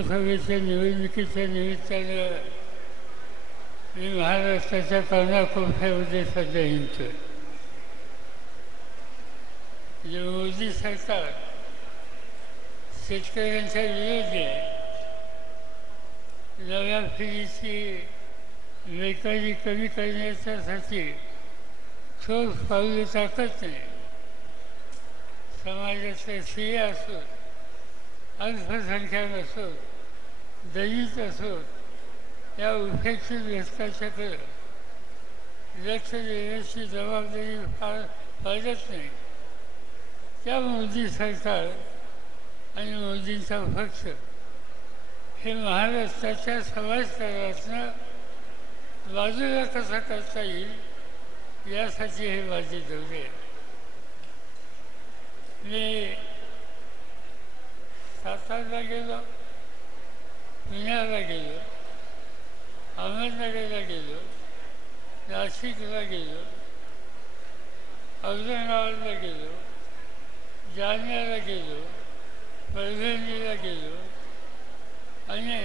लोकसभेच्या निवडणुकीच्या निमित्तानं मी महाराष्ट्राच्या कानाकोपऱ्यामध्ये सध्या हिंडतोय. मोदी सरकार शेतकऱ्यांच्या विरोधी आहे. नव्या पिढीची बेकारी कमी करण्यासाठी ठोस पावले टाकत नाही. समाजातले स्त्रिया असोत, अल्पसंख्याक असोत, दलित असोत, या उपेक्षित घटकाच्याकडे लक्ष देण्याची जबाबदारी पाळत नाही. त्या मोदी सरकार आणि मोदींचा पक्ष हे महाराष्ट्राच्या समाजकारणातनं बाजूला कसा करता येईल यासाठी हे माझे दौरे आहे. मी सातारला गेलो, पुण्याला गेलो, अहमदनगरला गेलो, नाशिकला गेलो, औरंगाबादला गेलो, जालन्याला गेलो, परभणीला गेलो आणि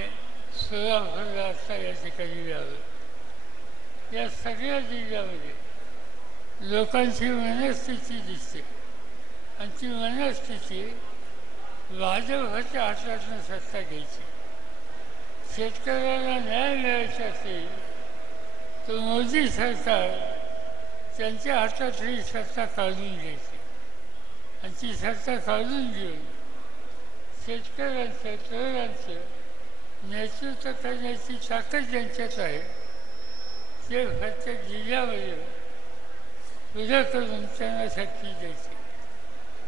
सोलापूरला आता या ठिकाणी आलो. या सगळ्या जिल्ह्यामध्ये लोकांची मनस्थिती दिसते आणि ती मनस्थिती भाजपच्या हातातून सत्ता घ्यायची. शेतकऱ्याला न्याय मिळायचा असेल तर मोदी सरकार त्यांच्या हातातली सत्ता काढून घ्यायची आणि ती सत्ता काढून घेऊन शेतकऱ्यांचं तरुणांचं नेतृत्व करण्याची ताकद ज्यांच्यात आहे ते प्रत्येक जिल्ह्यामध्ये उद्या करून त्यांना शक्ती द्यायची.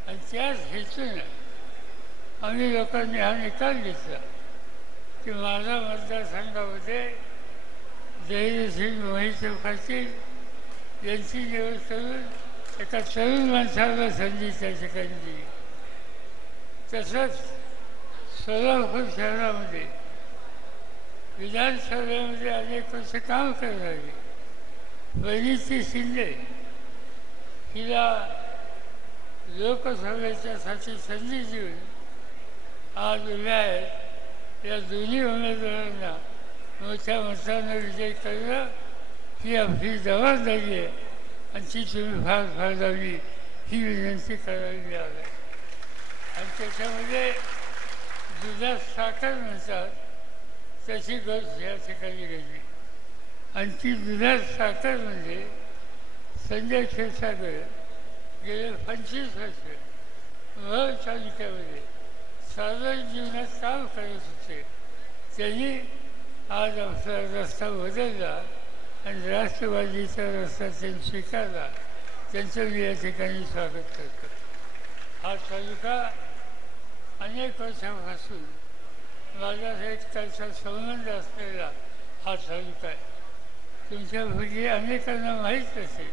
आणि त्याच हेतूनं आम्ही लोकांनी हा निकाल घेतला की माझा मतदारसंघामध्ये धैर्यशील मोहिते पाटील यांची निवड करून एका तरुण माणसाला संधी त्या ठिकाणी दिली. तसंच सोलापूर शहरामध्ये विधानसभेमध्ये अनेक वर्ष काम करणारी वनिती शिंदे हिला लोकसभेच्यासाठी संधी देऊन आज उभ्या आहेत. या दोन्ही उमेदवारांना मोठ्या मतानं विजय करणं ही आपली जबाबदारी आहे आणि ती तुम्ही फार फाळावी ही विनंती करावी मिळाली. आणि त्याच्यामध्ये दुधात साखर म्हणतात त्याची गोष्ट या ठिकाणी घडली. आणि ती दुधात साखर म्हणजे संजय क्षीरसागर गेले 25 वर्ष महड तालुक्यामध्ये साधारण जीवनात काम करत होते. त्यांनी आज आपला रस्ता बदलला आणि राष्ट्रवादीचा रस्ता त्यांनी स्वीकारला. त्यांचं मी या ठिकाणी स्वागत करतो. हा तालुका अनेक वर्षापासून माझा एक त्याचा संबंध असलेला हा तालुका आहे. तुमच्यापैकी अनेकांना माहीत असेल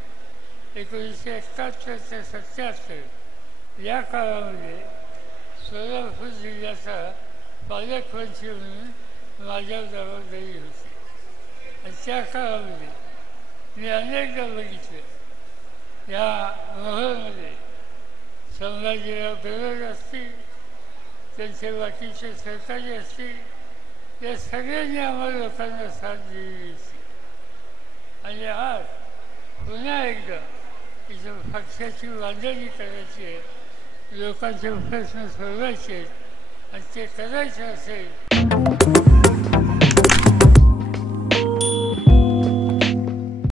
1971 ते 77 या काळामध्ये सोलापूर जिल्ह्याचा पालकमंत्री म्हणून माझ्यावर जबाबदारी होती. आणि त्या काळामध्ये मी अनेकदा बघितलं या मोहोळमध्ये संभाजीराव गरड असतील, त्यांचे बाकीचे सहकारी असतील, या सगळ्यांनी आम्हाला लोकांना साथ दिलेली होती. आणि आज पुन्हा एकदा इथं पक्षाची बांधणी करायची आहे, लोकांचे प्रश्न सोडवायचे आहेत आणि ते करायचे असेल